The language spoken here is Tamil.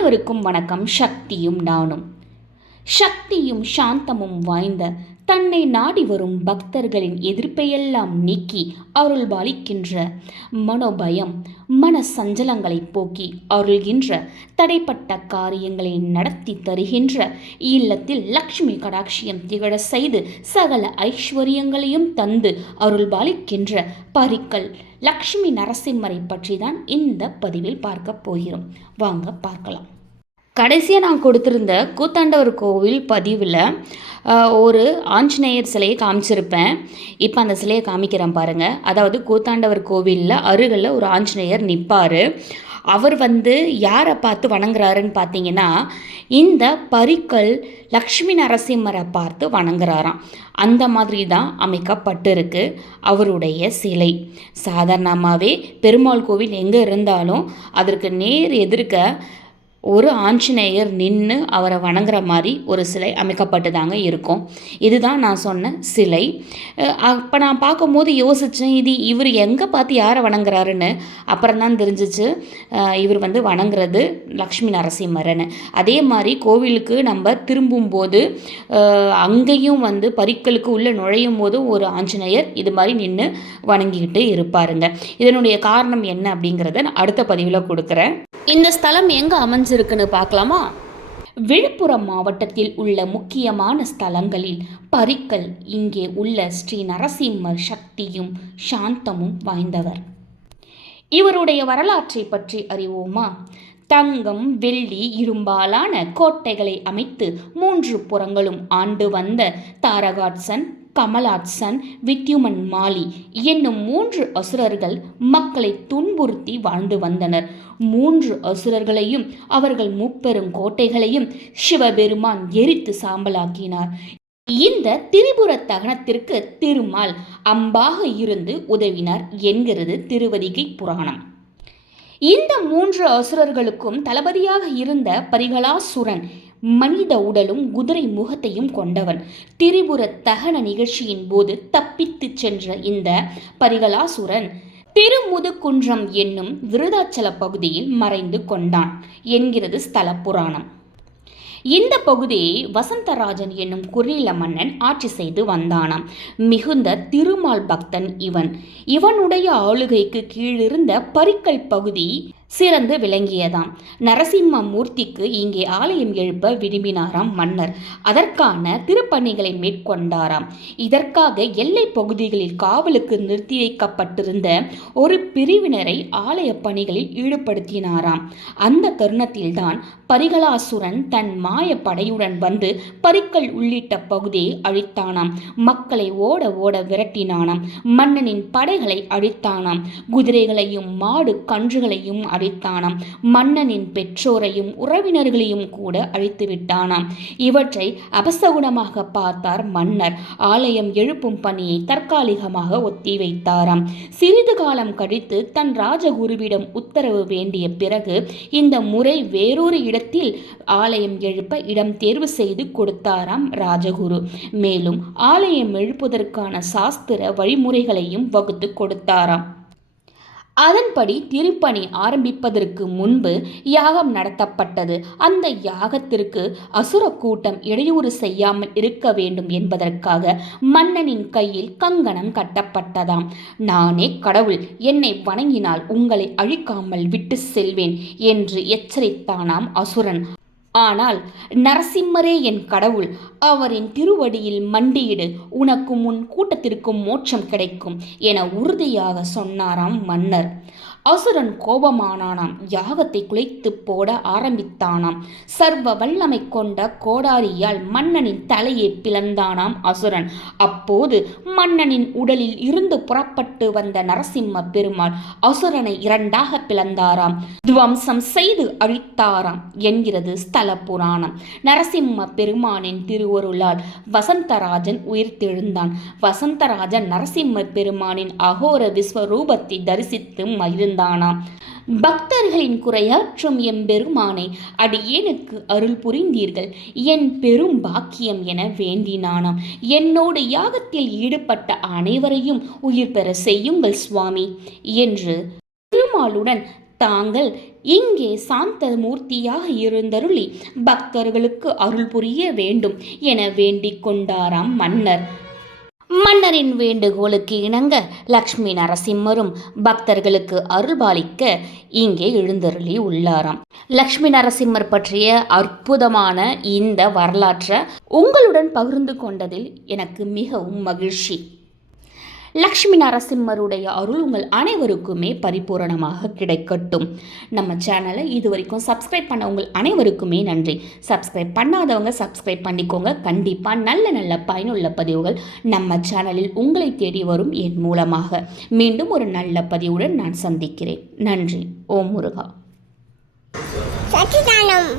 அனைவருக்கும் வணக்கம் சக்தியும் நானும். சக்தியும் சாந்தமும் வாய்ந்த தன்னை நாடி வரும் பக்தர்களின் எதிர்ப்பையெல்லாம் நீக்கி அருள் பாலிக்கின்ற மனோபயம் மன சஞ்சலங்களை போக்கி அருள்கின்ற தடைப்பட்ட காரியங்களை நடத்தி தருகின்ற இல்லத்தில் லக்ஷ்மி கடாட்சியம் திகழ செய்து சகல ஐஸ்வர்யங்களையும் தந்து அருள் பாலிக்கின்ற பரிக்கல் லக்ஷ்மி நரசிம்மரை பற்றி தான் இந்த பதிவில் பார்க்க போகிறோம். வாங்க பார்க்கலாம். கடைசியாக நான் கொடுத்துருந்த கூத்தாண்டவர் கோவில் பதிவில் ஒரு ஆஞ்சநேயர் சிலையை காமிச்சிருப்பேன். இப்போ அந்த சிலையை காமிக்கிறேன் பாருங்கள் அதாவது கூத்தாண்டவர் கோவிலில் அருகில் ஒரு ஆஞ்சநேயர் நிற்பார் அவர் வந்து யாரை பார்த்து வணங்குறாருன்னு பார்த்தீங்கன்னா இந்த பரிக்கல் லக்ஷ்மி நரசிம்மரை பார்த்து வணங்குறாராம். அந்த மாதிரி தான் அமைக்கப்பட்டிருக்கு அவருடைய சிலை. சாதாரணமாகவே பெருமாள் கோவில் எங்கே இருந்தாலும் அதற்கு நேர் எதிர்க்க ஒரு ஆஞ்சநேயர் நின்று அவரை வணங்குற மாதிரி ஒரு சிலை அமைக்கப்பட்டு தாங்க இருக்கும். இதுதான் நான் சொன்ன சிலை. அப்போ நான் பார்க்கும்போது யோசித்தேன் இது இவர் எங்கே பார்த்து யாரை வணங்குறாருன்னு. அப்புறம் தான் தெரிஞ்சிச்சு இவர் வந்து வணங்குறது லக்ஷ்மி நரசிம்மரன். அதே மாதிரி கோவிலுக்கு நம்ம திரும்பும்போது அங்கேயும் வந்து பரிக்கலுக்கு உள்ளே நுழையும் போதும் ஒரு ஆஞ்சநேயர் இது மாதிரி நின்று வணங்கிக்கிட்டு இருப்பாருங்க. இதனுடைய காரணம் என்ன அப்படிங்கிறத நான் அடுத்த பதிவில் கொடுக்குறேன். இந்த ஸ்தலம் எங்கே அமைஞ்சிருக்குன்னு பார்க்கலாமா? விழுப்புரம் மாவட்டத்தில் உள்ள முக்கியமான ஸ்தலங்களில் பரிக்கல் இங்கே உள்ள ஸ்ரீ நரசிம்மர் சக்தியும் சாந்தமும் வாய்ந்தவர். இவருடைய வரலாற்றை பற்றி அறிவோமா? தங்கம் வெள்ளி இரும்பாலான கோட்டைகளை அமைத்து மூன்று புறங்களும் ஆண்டு வந்த தாரகாட்சன் கமலாட்சன் வித்யுமன் மாலி என்னும் மூன்று அசுரர்கள் மக்களை துன்புறுத்தி வாழ்ந்து வந்தனர். மூன்று அசுரர்களையும் அவர்கள் முப்பெரும் கோட்டைகளையும் சிவபெருமான் எரித்து சாம்பலாக்கினார். இந்த திரிபுர தகனத்திற்கு திருமால் அம்பாக இருந்து உதவினார் என்கிறது திருவதிகை புராணம். இந்த மூன்று அசுரர்களுக்கும் தளபதியாக இருந்த பரிகலாசுரன் மனித உடலும் குதிரை முகத்தையும் கொண்டவன். திரிபுர தகன நிகழ்ச்சியின் போது தப்பித்துச் சென்ற இந்த பரிகலாசுரன் திருமுதுகுன்றம் என்னும் விருதாச்சல பகுதியில் மறைந்து கொண்டான் என்கிறது ஸ்தல புராணம். இந்த பகுதியை வசந்தராஜன் என்னும் குறுநில மன்னன் ஆட்சி செய்து வந்தானாம். மிகுந்த திருமால் பக்தன் இவன். இவனுடைய ஆளுகைக்கு கீழிருந்த பரிக்கல் பகுதி சிறந்து விளங்கியதாம். நரசிம்ம மூர்த்திக்கு இங்கே ஆலயம் எழுப்ப விரும்பினாராம் மன்னர். அதற்கான திருப்பணிகளை மேற்கொண்டாராம். இதற்காக எல்லை பகுதிகளில் காவலுக்கு நிறுத்தி வைக்கப்பட்டிருந்த ஒரு பிரிவினரை ஆலய பணிகளில் ஈடுபடுத்தினாராம். அந்த தருணத்தில்தான் பரிகலாசுரன் தன் மாய படையுடன் வந்து பரிக்கல் உள்ளிட்ட பகுதியை அழித்தானாம். மக்களை ஓட ஓட விரட்டினானாம். மன்னனின் படைகளை அழித்தானாம். குதிரைகளையும் மாடு கன்றுகளையும் அழித்தானாம் மன்னனின் பெற்றோரையும் உறவினர்களையும் கூட அழித்து விட்டானாம். இவற்றை அபசகுணமாக பார்த்தார் மன்னர். ஆலயம் எழுப்பும் பணியை தற்காலிகமாக ஒத்திவைத்தாராம் சிறிது காலம் கழித்து தன் ராஜகுருவிடம் உத்தரவு வேண்டிய பிறகு இந்த முறை வேறொரு இடத்தில் ஆலயம் எழுப்ப இடம் தேர்வு செய்து கொடுத்தாராம் ராஜகுரு. மேலும் ஆலயம் எழுப்புவதற்கான சாஸ்திர வழிமுறைகளையும் வகுத்து கொடுத்தாராம். அதன்படி திருப்பணி ஆரம்பிப்பதற்கு முன்பு யாகம் நடத்தப்பட்டது. அந்த யாகத்திற்கு அசுர கூட்டம் இடையூறு செய்யாமல் இருக்க வேண்டும் என்பதற்காக மன்னனின் கையில் கங்கணம் கட்டப்பட்டதாம். நானே கடவுள் என்னை வணங்கினால் உங்களை அழிக்காமல் விட்டு செல்வேன் என்று எச்சரித்தானாம் அசுரன். ஆனால் நரசிம்மரே என் கடவுள் அவரின் திருவடியில் மண்டியிடு உனக்கும் உன் கூட்டத்திற்கும் மோட்சம் கிடைக்கும் என உறுதியாக சொன்னாராம் மன்னர். அசுரன் கோபமானானாம் யாகத்தை குலைத்து போட ஆரம்பித்தானாம். சர்வ வல்லமை கொண்ட கோடாரியால் மன்னனின் தலையை பிளந்தானாம் அசுரன். அப்போது மன்னனின் உடலில் இருந்து புறப்பட்டு வந்த நரசிம்ம பெருமாள் அசுரனை இரண்டாக பிளந்தாராம். துவம்சம் செய்து அழித்தாராம் என்கிறது தல புராணம். நரசிம்ம பெருமானின் திருவருளால் வசந்தராஜன் வசந்தராஜன் நரசிம்ம பெருமானின் அகோர விஸ்வரூபத்தை தரிசித்து மகிழ்ந்தானாம். பக்தர்களின் குறையாற்றும் எம்பெருமானை அடியேனுக்கு அருள் புரிந்தீர்கள். என் பெரும் பாக்கியம் என வேண்டினானாம். என்னோடு யாகத்தில் ஈடுபட்ட அனைவரையும் உயிர் பெற செய்யுங்கள் சுவாமி என்று திருமாலுடன் தாங்கள் இங்கே சாந்த மூர்த்தியாக இருந்தருளி பக்தர்களுக்கு அருள் புரிய வேண்டும் என வேண்டிக் கொண்டாராம் மன்னர். மன்னரின் வேண்டுகோளுக்கு இணங்க லக்ஷ்மி நரசிம்மரும் பக்தர்களுக்கு அருள்பாலிக்க இங்கே எழுந்தருளி உள்ளாராம். லக்ஷ்மி நரசிம்மர் பற்றிய அற்புதமான இந்த வரலாற்றை உங்களுடன் பகிர்ந்து கொண்டதில் எனக்கு மிகவும் மகிழ்ச்சி. லக்ஷ்மி நரசிம்மருடைய அருள் உங்கள் அனைவருக்குமே பரிபூரணமாக கிடைக்கட்டும். நம்ம சேனலை இது வரைக்கும் சப்ஸ்கிரைப் பண்ண உங்கள் அனைவருக்குமே நன்றி. சப்ஸ்கிரைப் பண்ணாதவங்க சப்ஸ்கிரைப் பண்ணிக்கோங்க. கண்டிப்பாக நல்ல நல்ல பயனுள்ள பதிவுகள் நம்ம சேனலில் உங்களை தேடி வரும் என் மூலமாக. மீண்டும் ஒரு நல்ல பதிவுடன் நான் சந்திக்கிறேன். நன்றி. ஓம் முருகா. சச்சிதானம்.